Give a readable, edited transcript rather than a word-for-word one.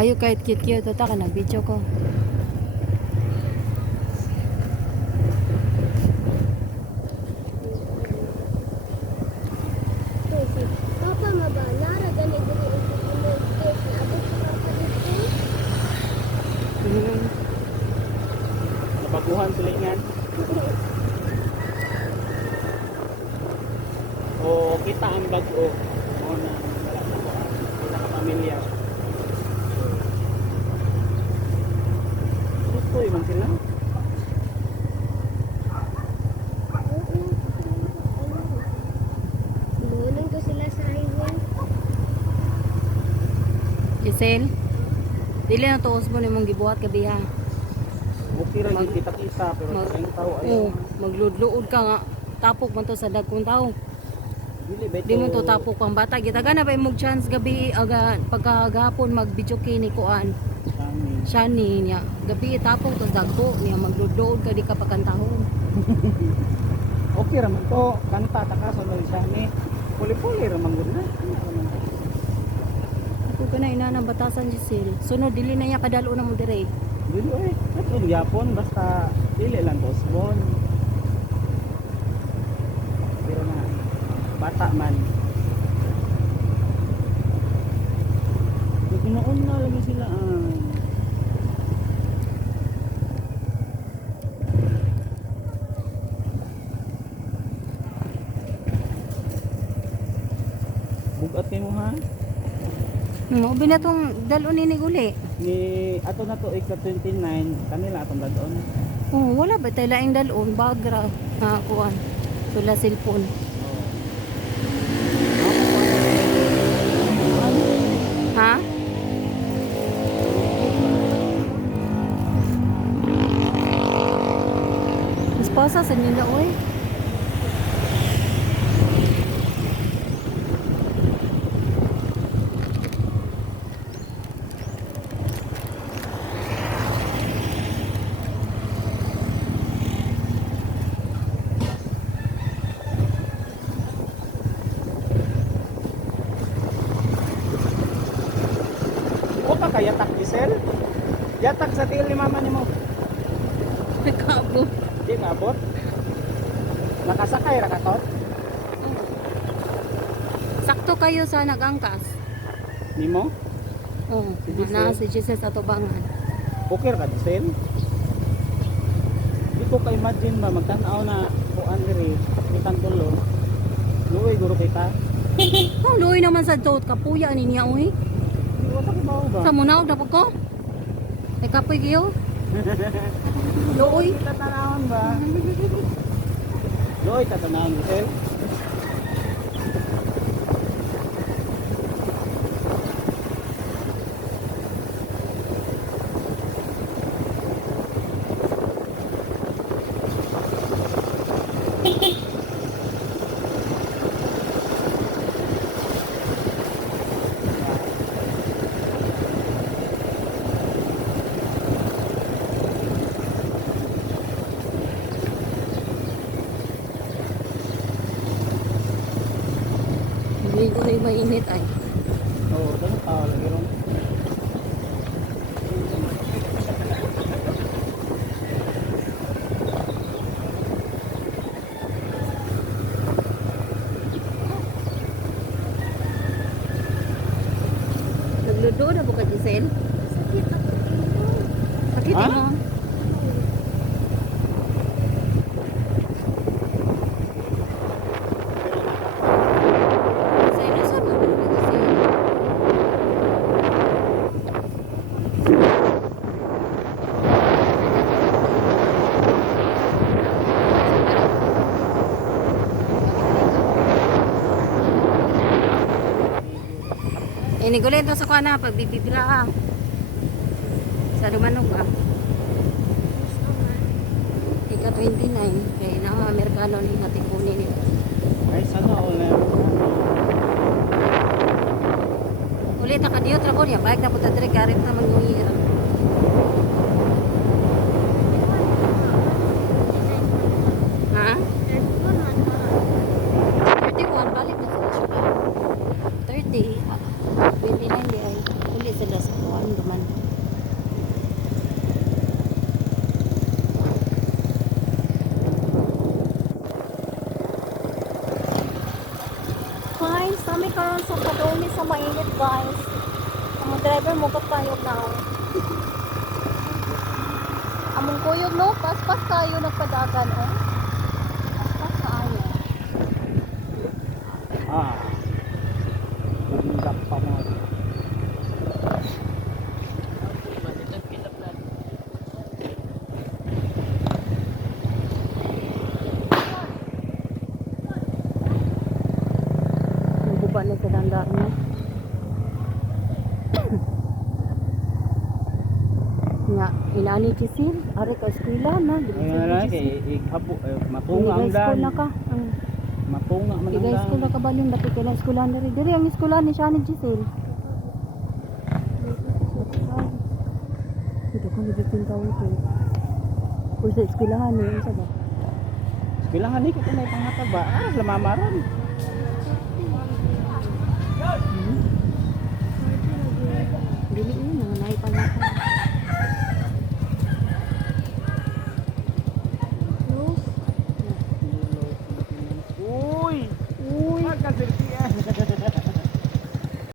Ayo kahit cute-cute ito ka nag-video ko. Papa mabanara gani diri ang pagkakas na abot sa papa dito. Nabaguhan sila yan. O kita ang bago. O na wala na ko. Wala ka pamilya. Gusto ibang sila. Lunang ko sila sa highway. Giselle, dili na to usbo nimong gibuhat gabi ha. Okay rin kita-kita pero mag- sa tao Oo, ayaw. magludluod ka nga. Tapok man to sa dagkong tao. Dili ba Di mo to tapok pang bata. Gitaga na ba imong chance gabi aga pagkagahapon mag-video kay ni Kuan. Amin. Shani niya. Gabi tapok to dagko niya magludluod ka di ka pakantahon. Okay raman to. Kanta takaso lang siya ni. Puli-puli raman gud na. Ako ka na inanang batasan Giselle. Sunod dili na niya kadalo na mo dire. Dili oy. Katong gyapon basta dili lang to small. Pero na bata man. Ginoon na lagi sila bugat kay mo ha. Mo binatong dalon ni guli. Ni ato na to ika 29 kanila atong dadon. Oh, wala ba tayo laing dalon bagra ha Kuan. Tula cellphone. Ha? Mas pausa sa nila oy. O pa kaya yatak Giselle? Yatak sa tiil ni mama nimo. Kabo. Di maabot. Nakasakay ra katot Sakto kayo sa nagangkas. nimo. Oh, Si Giselle. na si Jesus sa tubangan. Okay ra ka Giselle? Di ko ka imagine ba magtan-aw na kuan diri kitang tulo. Luoy guro kita. Oh, luoy naman sa dot kapuya ni niya oy. Wala ko ba ba? Sa munaw na ko. Ay kapoy kayo. Luoy. Kita tanawon ba? Luoy tatanawon Giselle. Hindi ko na mainit ay. Oo, dami tao lagi ron. Nagludo na po ka Giselle. Sakit ako dito. Sakit Ha? mo. Sa ilusan mo ka Giselle. Inigulin to sa kana pag bibibila ka. Sa Dumanog ka. Ika 29 kay na Amerikano ni natin kunin ni. Ay sana wala. Ulit ka diyo tra ko niya bike na puta dire karit na mangyira. Ha? 31 balik na sila siya. 30 29 di ay uli sila sa kuan duman Kami karon sa Padoni sa mainit guys. Ang driver mo ka tayo na. Among kuyog no, paspas tayo nagpadagan oh. Paspas tayo. Ah. Bundak pa mo. Naguba na sa dandaan niya. Nga, inani Chisil, ari ka eskwela na. Ayun na kay ighapo matunga ang Igay dan. school na ka. Matunga man ang Igay dan. school na ka ba yun? Dati kailang eskwela na rin. Diri ang eskwela ni siya ni Chisil. Ito kung nabipin tao ito. Kung sa eskwelahan niya, yun sa ba? Bilangan ni kita na ipangataba. Ah, lamamaron.